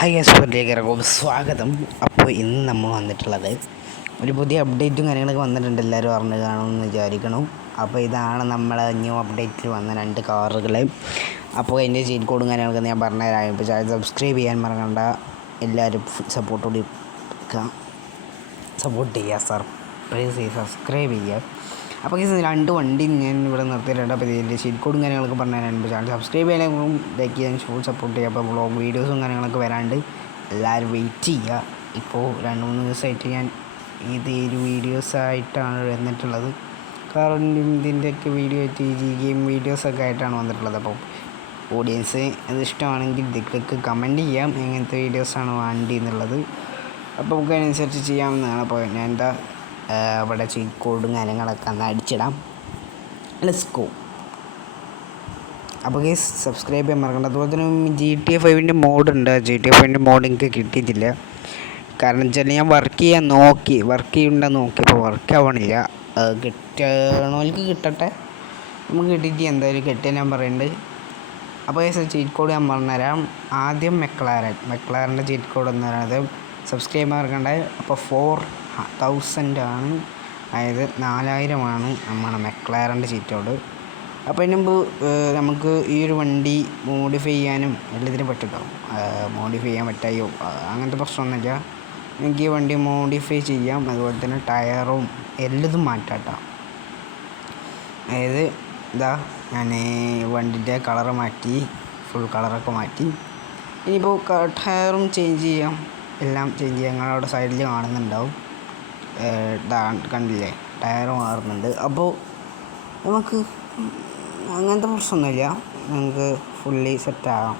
Hi guys, സ്വാഗതം. അപ്പോൾ ഇന്ന് നമ്മൾ വന്നിട്ടുള്ളത് ഒരു പുതിയ അപ്ഡേറ്റും കാര്യങ്ങളൊക്കെ വന്നിട്ടുണ്ട്. എല്ലാവരും അറിഞ്ഞ് കാണുമെന്ന് വിചാരിക്കണം. അപ്പോൾ ഇതാണ് നമ്മളെ ന്യൂ അപ്ഡേറ്റിൽ വന്ന 2 കാറുകൾ. അപ്പോൾ അതിൻ്റെ ചീറ്റ് കോഡും കാര്യങ്ങളൊക്കെ ഞാൻ പറഞ്ഞുതരാം. ഇപ്പോൾ സബ്സ്ക്രൈബ് ചെയ്യാൻ മറക്കണ്ട. എല്ലാവരും സപ്പോർട്ട് ചെയ്യുക, സബ്സ്ക്രൈബ് ചെയ്യുക. അപ്പോൾ ഈ 2 വണ്ടി ഞാൻ ഇവിടെ നിർത്തിയിട്ടുണ്ട്. അപ്പോൾ ഇതിൻ്റെ ഷീറ്റ് കോഡും കാര്യങ്ങളൊക്കെ പറഞ്ഞുതരാൻ ചാനൽ സബ്സ്ക്രൈബ് ചെയ്യാനും ലൈക്ക് ചെയ്യാനും ഫുൾ സപ്പോർട്ട് ചെയ്യുക. അപ്പോൾ വ്ളോഗ് വീഡിയോസും കാര്യങ്ങളൊക്കെ വരാണ്ട് എല്ലാവരും വെയിറ്റ് ചെയ്യുക. ഇപ്പോൾ 2-3 ദിവസമായിട്ട് ഞാൻ ഇത് ഒരു വീഡിയോസായിട്ടാണ് വന്നിട്ടുള്ളത്. കാരണം ഇതിൻ്റെയൊക്കെ വീഡിയോ ആയിട്ട് ഗെയിം വീഡിയോസൊക്കെ ആയിട്ടാണ് വന്നിട്ടുള്ളത്. അപ്പോൾ ഓഡിയൻസ് അത് ഇഷ്ടമാണെങ്കിൽ ഇതിലേക്ക് കമൻറ്റ് ചെയ്യാം എങ്ങനത്തെ വീഡിയോസാണ് വേണ്ടി എന്നുള്ളത്. അപ്പോൾ നമുക്ക് അതിനനുസരിച്ച് ചെയ്യാവുന്നതാണ്. അപ്പോൾ ഞാൻ അവിടെ ചീറ്റ് കോഡും കാര്യങ്ങളൊക്കെ ഒന്ന് അടിച്ചിടാം. Let's go. അപ്പോൾ ഗൈസ് സബ്സ്ക്രൈബ് ചെയ്യാൻ മറക്കണ്ട. അതുപോലെ തന്നെ GTA 5 മോഡുണ്ട്. GTA 5 മോഡ് എനിക്ക് കിട്ടിയിട്ടില്ല. കാരണം വെച്ചാൽ ഞാൻ വർക്ക് ചെയ്യുന്നുണ്ടെന്ന് നോക്കിയപ്പോൾ വർക്ക് ആവണില്ല. കിട്ടണോർക്ക് കിട്ടട്ടെ, നമുക്ക് കിട്ടിയിട്ട് എന്തായാലും കിട്ടിയ ഞാൻ പറയുന്നുണ്ട്. അപ്പോൾ ഗൈസ് ചീറ്റ് കോഡ് ഞാൻ പറഞ്ഞുതരാം. ആദ്യം മെക്ലാരൻ്റെ ചീറ്റ് കോഡ് എന്ന് പറയുന്നത് സബ്സ്ക്രൈബ് മറക്കണ്ടേ. അപ്പോൾ 4000 ആണ്, അതായത് 4000 നമ്മുടെ മെക്ലാരൻ്റെ ചീറ്റ് കോഡ്. അപ്പോൾ അതിന് മുമ്പ് നമുക്ക് ഈ ഒരു വണ്ടി മോഡിഫൈ ചെയ്യാനും എല്ലാത്തിനും പറ്റുമല്ലോ. മോഡിഫൈ ചെയ്യാൻ പറ്റായോ അങ്ങനത്തെ പ്രശ്നമൊന്നുമില്ല. എനിക്ക് ഈ വണ്ടി മോഡിഫൈ ചെയ്യാം. അതുപോലെ തന്നെ ടയറും എല്ലതും മാറ്റാം. അതായത് ഞാൻ വണ്ടിൻ്റെ കളറ് മാറ്റി, ഫുൾ കളറൊക്കെ മാറ്റി. ഇനിയിപ്പോൾ ടയറും ചേഞ്ച് ചെയ്യാം, എല്ലാം ചേഞ്ച് ചെയ്യാം. ഞങ്ങളവിടെ സൈഡിൽ കാണുന്നുണ്ടാവും, കണ്ടില്ലേ, ടയറ് മാറുന്നുണ്ട്. അപ്പോൾ നമുക്ക് അങ്ങനത്തെ പ്രശ്നമൊന്നുമില്ല, നമുക്ക് ഫുള്ളി സെറ്റാകാം.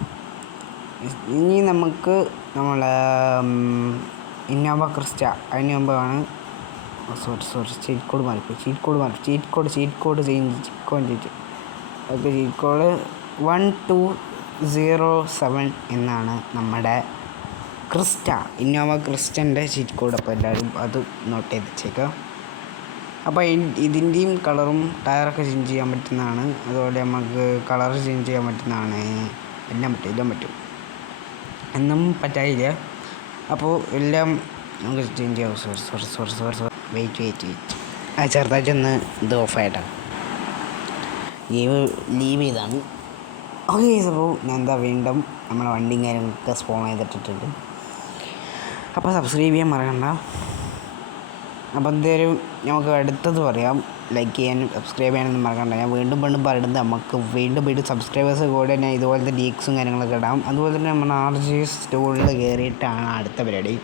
ഇനി നമുക്ക് നമ്മളെ ഇന്നോവ ക്രിസ്റ്റ അതിന് മുമ്പാണ് ചീറ്റ് കോഡ് മാറ്റി cheat code change okay. Cheat code 1207 എന്നാണ് നമ്മുടെ ഇന്നോവ ക്രിസ്റ്റൻ്റെ ചീറ്റ് കോഡ്. അപ്പോൾ എല്ലാവരും അത് നോട്ട് ചെയ്ത് വെച്ചേക്കാം. അപ്പോൾ ഇതിൻ്റെയും കളറും ടയറൊക്കെ ചേഞ്ച് ചെയ്യാൻ പറ്റുന്നതാണ്. അതുപോലെ നമുക്ക് കളർ ചേഞ്ച് ചെയ്യാൻ പറ്റുന്നതാണ്. എല്ലാം പറ്റും. ഒന്നും പറ്റായില്ല. അപ്പോൾ എല്ലാം നമുക്ക് ചേഞ്ച് ചെയ്യാം. സോറി വെയിറ്റ് ചെറുതായിട്ടൊന്ന് ഇത് ഓഫായിട്ടാണ് ലീവ് ചെയ്താണ്. ഓക്കെ. അപ്പോൾ ഞാൻ വീണ്ടും നമ്മളെ വണ്ടിയും കാര്യങ്ങളൊക്കെ സ്പോൺ ചെയ്തിട്ടിട്ടുണ്ട്. അപ്പോൾ സബ്സ്ക്രൈബ് ചെയ്യാൻ മറക്കണ്ട. അപ്പോൾ എന്തായാലും നമുക്ക് അടുത്തത് പറയാം. ലൈക്ക് ചെയ്യാനും സബ്സ്ക്രൈബ് ചെയ്യാനൊന്നും മറക്കണ്ട. ഞാൻ വീണ്ടും പറയുന്നത് നമുക്ക് വീണ്ടും സബ്സ്ക്രൈബേഴ്സ് കൂടെ തന്നെ ഇതുപോലത്തെ ലീക്സും കാര്യങ്ങളൊക്കെ ഇടാം. അതുപോലെ തന്നെ നമ്മൾ RG സ്റ്റോറിൽ കയറിയിട്ടാണ് അടുത്ത പരിപാടി.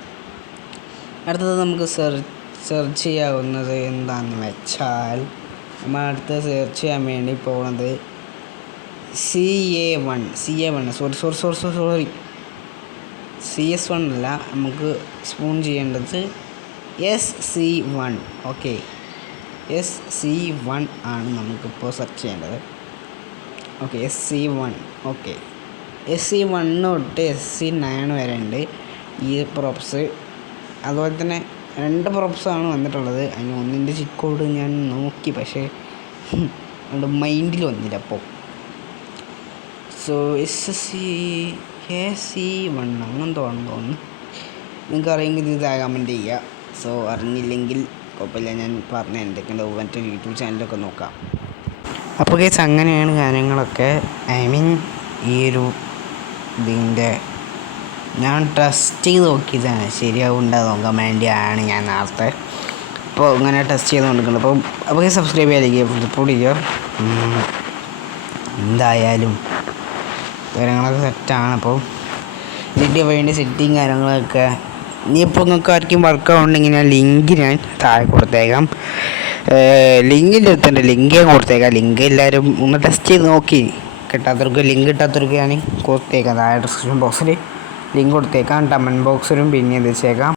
അടുത്തത് നമുക്ക് സെർച്ച് ചെയ്യാവുന്നത് എന്താണെന്ന് വെച്ചാൽ, നമ്മൾ അടുത്ത് സെർച്ച് ചെയ്യാൻ വേണ്ടി പോകുന്നത് CA1 സോറി CS1 അല്ല, നമുക്ക് സ്പൂൺ ചെയ്യേണ്ടത് SC1. ഓക്കെ, SC1 ആണ് നമുക്കിപ്പോൾ സെർച്ച് ചെയ്യേണ്ടത്. Okay, SC1. ഓക്കെ, SC1 തൊട്ട് SC9 വരെ ഉണ്ട് ഈ പ്രോപ്സ്. അതുപോലെ തന്നെ 2 പ്രോപ്സാണ് വന്നിട്ടുള്ളത്. അതിന് ഒന്നിൻ്റെ ചീറ്റ് കോഡ് ഞാൻ നോക്കി, പക്ഷേ നമ്മുടെ മൈൻഡിൽ വന്നില്ല. അപ്പോൾ AC1 അങ്ങനെ തോന്നുന്നു. നിങ്ങൾക്ക് അറിയെങ്കിൽ ഇത് കമൻറ്റ് ചെയ്യുക. അറിഞ്ഞില്ലെങ്കിൽ കുഴപ്പമില്ല, ഞാൻ പറഞ്ഞ എന്തൊക്കെയുണ്ട് മറ്റേ യൂട്യൂബ് ചാനലൊക്കെ നോക്കാം. അപ്പോൾ ഗൈസ് അങ്ങനെയാണ് കാര്യങ്ങളൊക്കെ. ഈ ഒരു ഇതിൻ്റെ ഞാൻ ടെസ്റ്റ് ചെയ്ത് നോക്കിയതാണ്, ശരിയാവുണ്ടോ നോക്കാൻ വേണ്ടിയാണ് ഞാൻ നേരത്തെ ഇപ്പോൾ ഇങ്ങനെ ടെസ്റ്റ് ചെയ്ത് കൊടുക്കുന്നത്. അപ്പോൾ സബ്സ്ക്രൈബ് ചെയ്യാതിരിക്കുക, സപ്പോർട്ട് ചെയ്യുക. എന്തായാലും കാര്യങ്ങളൊക്കെ സെറ്റാണ്. അപ്പോൾ GTA 5 സെറ്റിങ് കാര്യങ്ങളൊക്കെ ഇനിയിപ്പോൾ നിങ്ങൾക്ക് ആർക്കും വർക്ക് ആവുന്നുണ്ടെങ്കിൽ ഞാൻ ലിങ്ക് താഴെ കൊടുത്തേക്കാം. ലിങ്ക് ഞാൻ കൊടുത്തേക്കാം. ലിങ്ക് എല്ലാവരും ഒന്ന് ടെസ്റ്റ് ചെയ്ത് നോക്കി. ലിങ്ക് കിട്ടാത്തവർക്ക് ഞാൻ കൊടുത്തേക്കാം. താഴെ ഡിസ്ക്രിപ്ഷൻ ബോക്സിൽ ലിങ്ക് കൊടുത്തേക്കാം. കമൻറ്റ് ബോക്സിലും പിന്നെ വെച്ചേക്കാം.